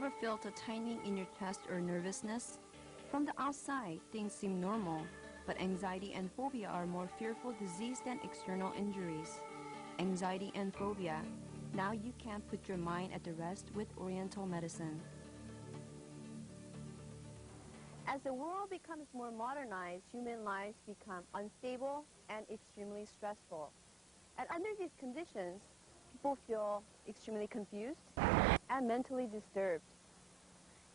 ever felt a tightening in your chest or nervousness? From the outside, things seem normal, but anxiety and phobia are more fearful disease than external injuries. Anxiety and phobia. Now you can put your mind at the rest with Oriental medicine. As the world becomes more modernized, human lives become unstable and extremely stressful. And under these conditions, people feel extremely confused and mentally disturbed.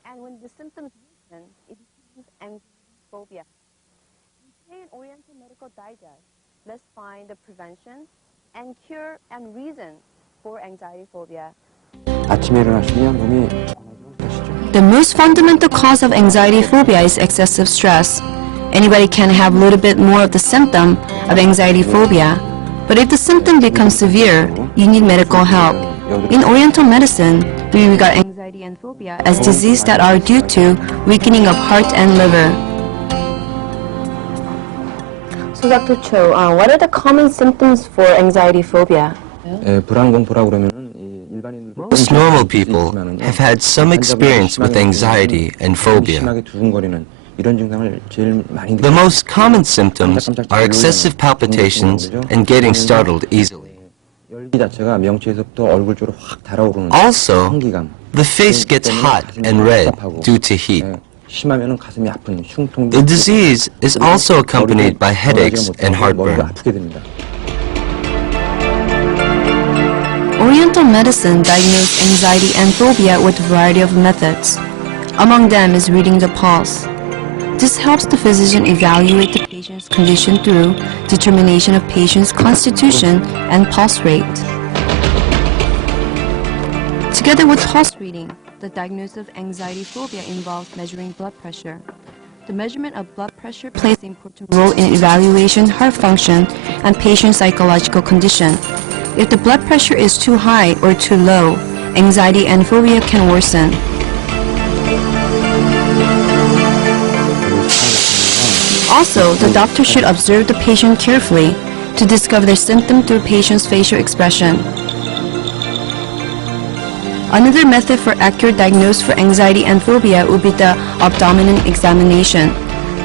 And when the symptoms worsen, it becomes anxiety and phobia. Today in Oriental Medical Digest, let's find the prevention and cure and reason for anxiety phobia. 아침에 일어나시면 몸이 The most fundamental cause of anxiety phobia is excessive stress. Anybody can have a little bit more of the symptom of anxiety phobia, but if the symptom becomes severe, you need medical help. In Oriental medicine, we regard anxiety and phobia as diseases that are due to weakening of heart and liver. So Dr. Cho, what are the common symptoms for anxiety phobia? 불안공포라고 그러면은 Most normal people have had some experience with anxiety and phobia. The most common symptoms are excessive palpitations and getting startled easily. Also, the face gets hot and red due to heat. The disease is also accompanied by headaches and heartburn. Oriental medicine diagnoses anxiety and phobia with a variety of methods. Among them is reading the pulse. This helps the physician evaluate the patient's condition through determination of patient's constitution and pulse rate. Together with pulse reading, the diagnosis of anxiety phobia involves measuring blood pressure. The measurement of blood pressure plays an important role in evaluation, heart function, and patient's psychological condition. If the blood pressure is too high or too low, anxiety and phobia can worsen. Also, the doctor should observe the patient carefully to discover their symptom through patient's facial expression. Another method for accurate diagnosis for anxiety and phobia would be the abdominal examination.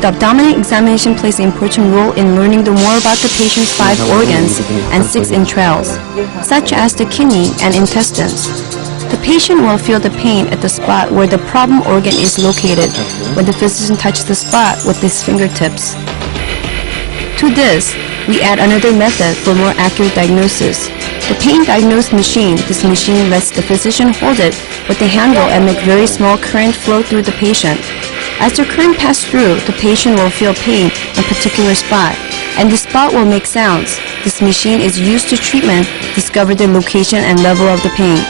The abdominal examination plays an important role in learning more about the patient's 5 organs and 6 entrails, such as the kidney and intestines. The patient will feel the pain at the spot where the problem organ is located when the physician touches the spot with his fingertips. To this, we add another method for more accurate diagnosis. The pain diagnosis machine. This machine lets the physician hold it with the handle and make very small current flow through the patient. As the current passes through, the patient will feel pain in a particular spot, and the spot will make sounds. This machine is used to treatment, discover the location and level of the pain.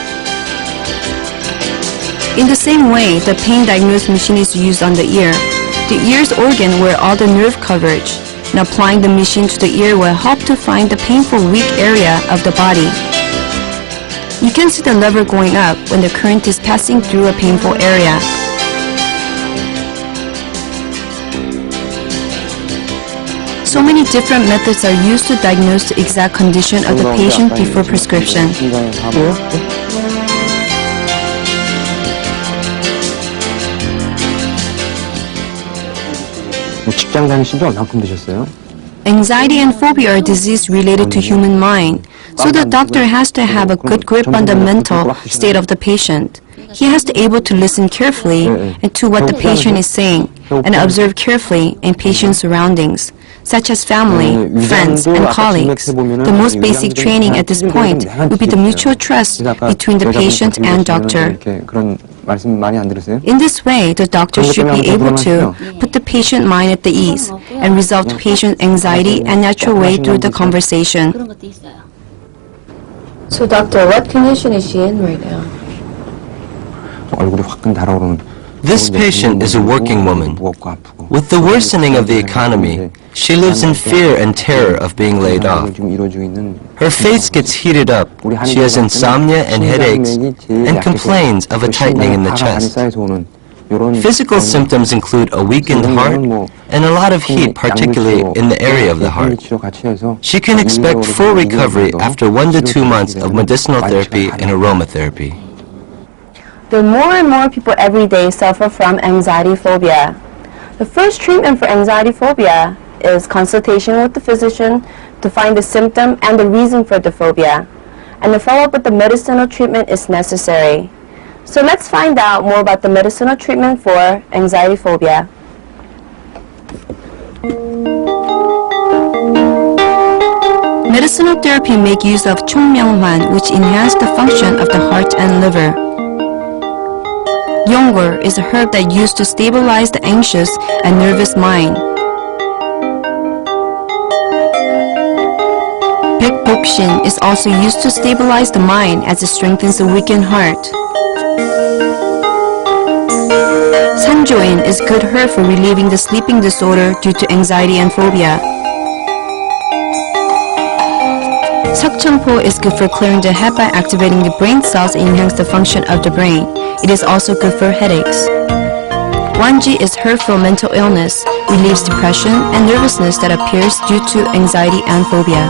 In the same way, the pain diagnosis machine is used on the ear. The ear's organ where all the nerve coverage, and applying the machine to the ear will help to find the painful weak area of the body. You can see the lever going up when the current is passing through a painful area. So many different methods are used to diagnose the exact condition of the patient before prescription. 직장 다니신 지 얼마큼 되셨어요? Anxiety and phobia are diseases related to human mind, so the doctor has to have a good grip on the mental state of the patient. He has to be able to listen carefully to what the patient is saying and observe carefully in patient's surroundings, such as family, friends, and colleagues. The most basic training at this point would be the mutual trust between the patient and doctor. In this way, the doctor should be able to put the patient mind at the ease and resolve the patient's anxiety and natural way through the conversation. So doctor, what condition is she in right now? This patient is a working woman. With the worsening of the economy, she lives in fear and terror of being laid off. Her face gets heated up, she has insomnia and headaches, and complains of a tightening in the chest. Physical symptoms include a weakened heart and a lot of heat, particularly in the area of the heart. She can expect full recovery after 1 to 2 months of medicinal therapy and aromatherapy. The more and more people every day suffer from anxiety phobia. The first treatment for anxiety phobia is consultation with the physician to find the symptom and the reason for the phobia. And the follow-up with the medicinal treatment is necessary. So let's find out more about the medicinal treatment for anxiety phobia. Medicinal therapy make use of 총명환, which enhance the function of the heart and liver. Yonggol is a herb that used to stabilize the anxious and nervous mind. Baekboksin is also used to stabilize the mind as it strengthens the weakened heart. Sanjoin is good herb for relieving the sleeping disorder due to anxiety and phobia. Seokcheongpo is good for clearing the head by activating the brain cells and enhance the function of the brain. It is also good for headaches. Wanji is herb for mental illness, relieves depression and nervousness that appears due to anxiety and phobia.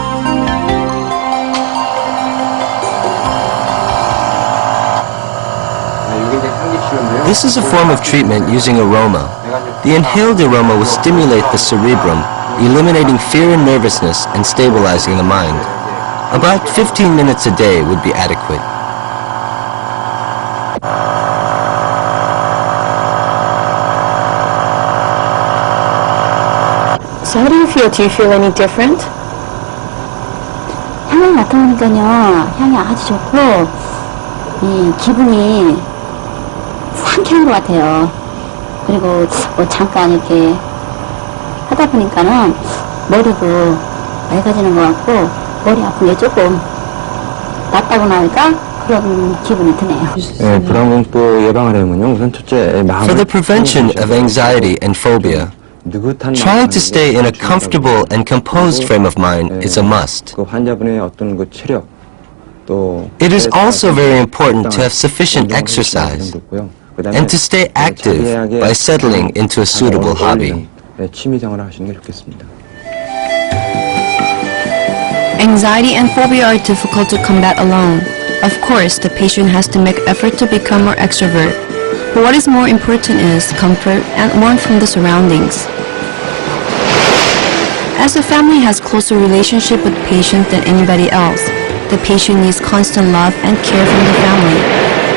This is a form of treatment using aroma. The inhaled aroma will stimulate the cerebrum, eliminating fear and nervousness and stabilizing the mind. About 15 minutes a day would be adequate. So how do you feel? Do you feel any different? 향을 맡아보니까요, 향이 아주 좋고, 이 기분이 상쾌한 것 같아요. 그리고 뭐 잠깐 이렇게 하다 보니까는 머리도 맑아지는 것 같고, 머리 아픈 게 조금 낫다고 나니까 그런 기분이 드네요. 네, 불안공포 예방하려면요, 우선 첫째 마음을 For the prevention of anxiety and phobia, trying to stay in a comfortable and composed frame of mind is a must. 그 환자분의 어떤 그 체력 또 It is also very important to have sufficient exercise and to stay active by settling into a suitable hobby. 취미 생활을 하시는 게 좋겠습니다. Anxiety and phobia are difficult to combat alone. Of course, the patient has to make effort to become more extrovert. But what is more important is comfort and warmth from the surroundings. As the family has closer relationship with the patient than anybody else, the patient needs constant love and care from the family.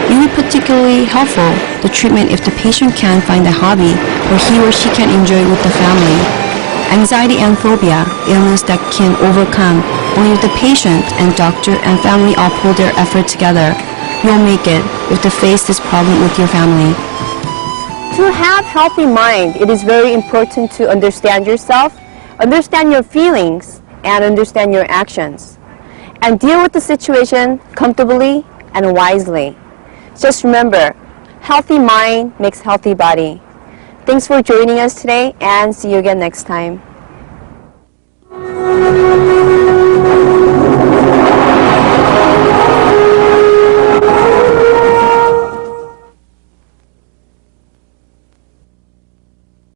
It will be particularly helpful, the treatment, if the patient can find a hobby where he or she can enjoy with the family. Anxiety and phobia, illness that can overcome only if the patient and doctor and family all pull their effort together. You'll make it if you face this problem with your family. To have healthy mind, it is very important to understand yourself, understand your feelings, and understand your actions. And deal with the situation comfortably and wisely. Just remember, healthy mind makes healthy body. Thanks for joining us today and see you again next time.